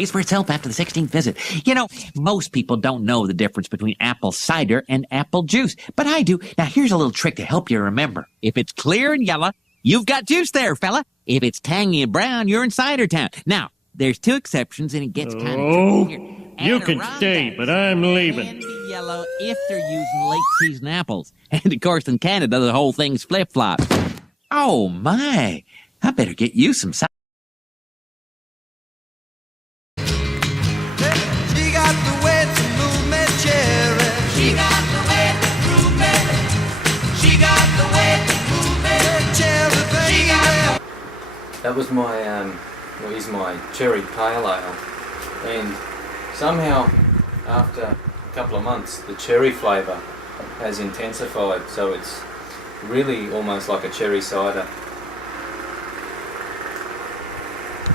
pays for itself after the 16th visit. You know, most people don't know the difference between apple cider and apple juice, but I do. Now, here's a little trick to help you remember. If it's clear and yellow, you've got juice there, fella. If it's tangy and brown, you're in cider town. Now, there's two exceptions, and it gets kind of tricky here. You can stay, but I'm leaving. Can be yellow if they're using late-season apples. And, of course, in Canada, the whole thing's flip-flop. Oh, my. I better get you some cider. She got the way to move me, cherry. She got the way to move me. She got the way to move me, cherry, baby. That was my, is my cherry pale ale. And somehow, after a couple of months, the cherry flavour has intensified. So it's really almost like a cherry cider.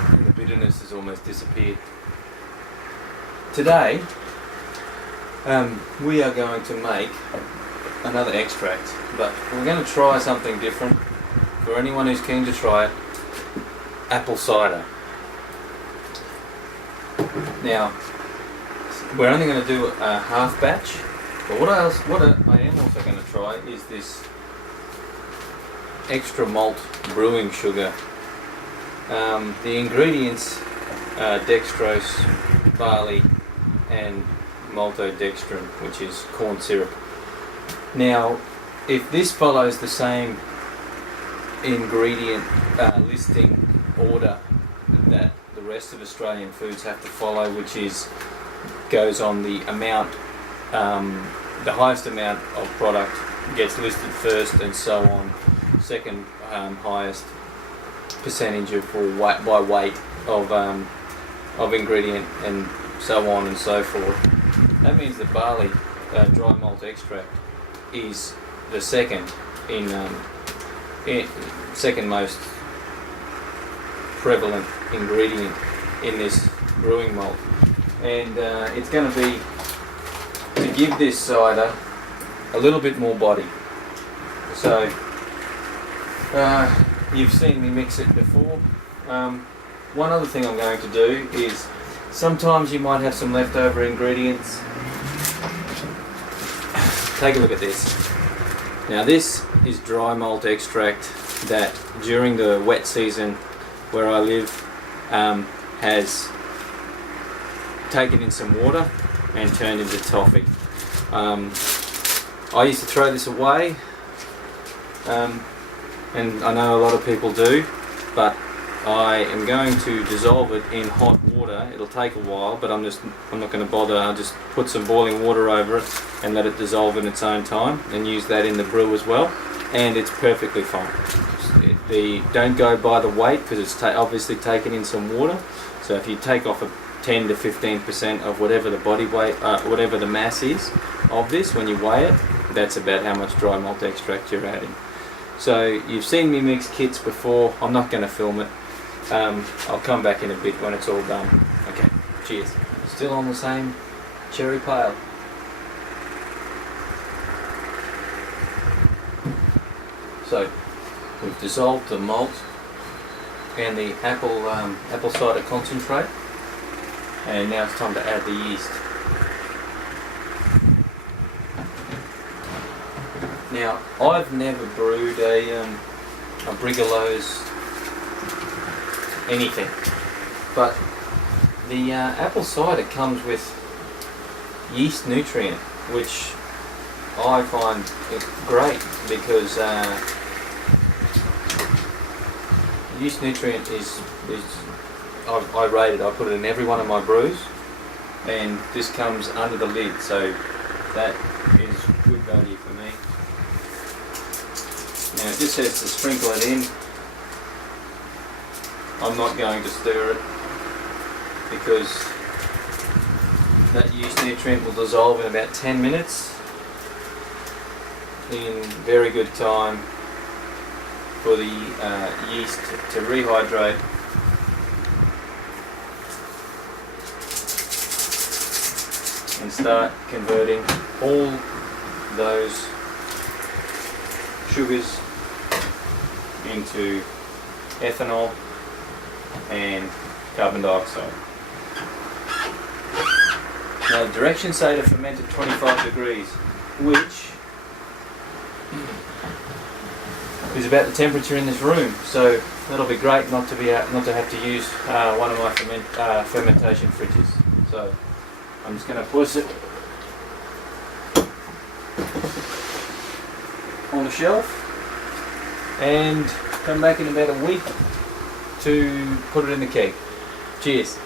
And the bitterness has almost disappeared. Today, we are going to make another extract, but we're going to try something different. For anyone who's keen to try it, apple cider. Now, we're only going to do a half batch, but what I am also going to try is this extra malt brewing sugar. The ingredients are dextrose, barley, and maltodextrin, which is corn syrup. Now, if this follows the same ingredient listing order that the rest of Australian foods have to follow, which is goes on the amount, the highest amount of product gets listed first, and so on, second highest percentage of by weight of ingredient, and so on and so forth. That means the barley dry malt extract is the second second most prevalent ingredient in this brewing malt, and it's going to be to give this cider a little bit more body. So you've seen me mix it before. One other thing I'm going to do is, sometimes you might have some leftover ingredients. Take a look at this. Now this is dry malt extract that during the wet season where I live has taken in some water and turned into toffee. I used to throw this away, and I know a lot of people do, but I am going to dissolve it in hot water. It'll take a while, but I'm not going to bother. I'll just put some boiling water over it and let it dissolve in its own time, and use that in the brew as well, and it's perfectly fine. Don't go by the weight, because it's obviously taken in some water. So if you take off a 10 to 15% of whatever the body weight, whatever the mass is of this when you weigh it, that's about how much dry malt extract you're adding. So you've seen me mix kits before. I'm not going to film it. I'll come back in a bit when it's all done. Okay, cheers. Still on the same cherry pale. So we've dissolved the malt and the apple cider concentrate, and now it's time to add the yeast. Now, I've never brewed a brigalows anything, but the apple cider comes with yeast nutrient, which I find great, because yeast nutrient is I rate it. I put it in every one of my brews, and this comes under the lid, so that is good value for me. Now it just says to sprinkle it in. I'm not going to stir it, because that yeast nutrient will dissolve in about 10 minutes in very good time for the yeast to rehydrate and start converting all those sugars into ethanol and carbon dioxide. Now the directions say to ferment at 25 degrees, which is about the temperature in this room. So that'll be great not to have to use one of my fermentation fridges. So I'm just going to push it on the shelf and come back in about a week to put it in the keg. Cheers.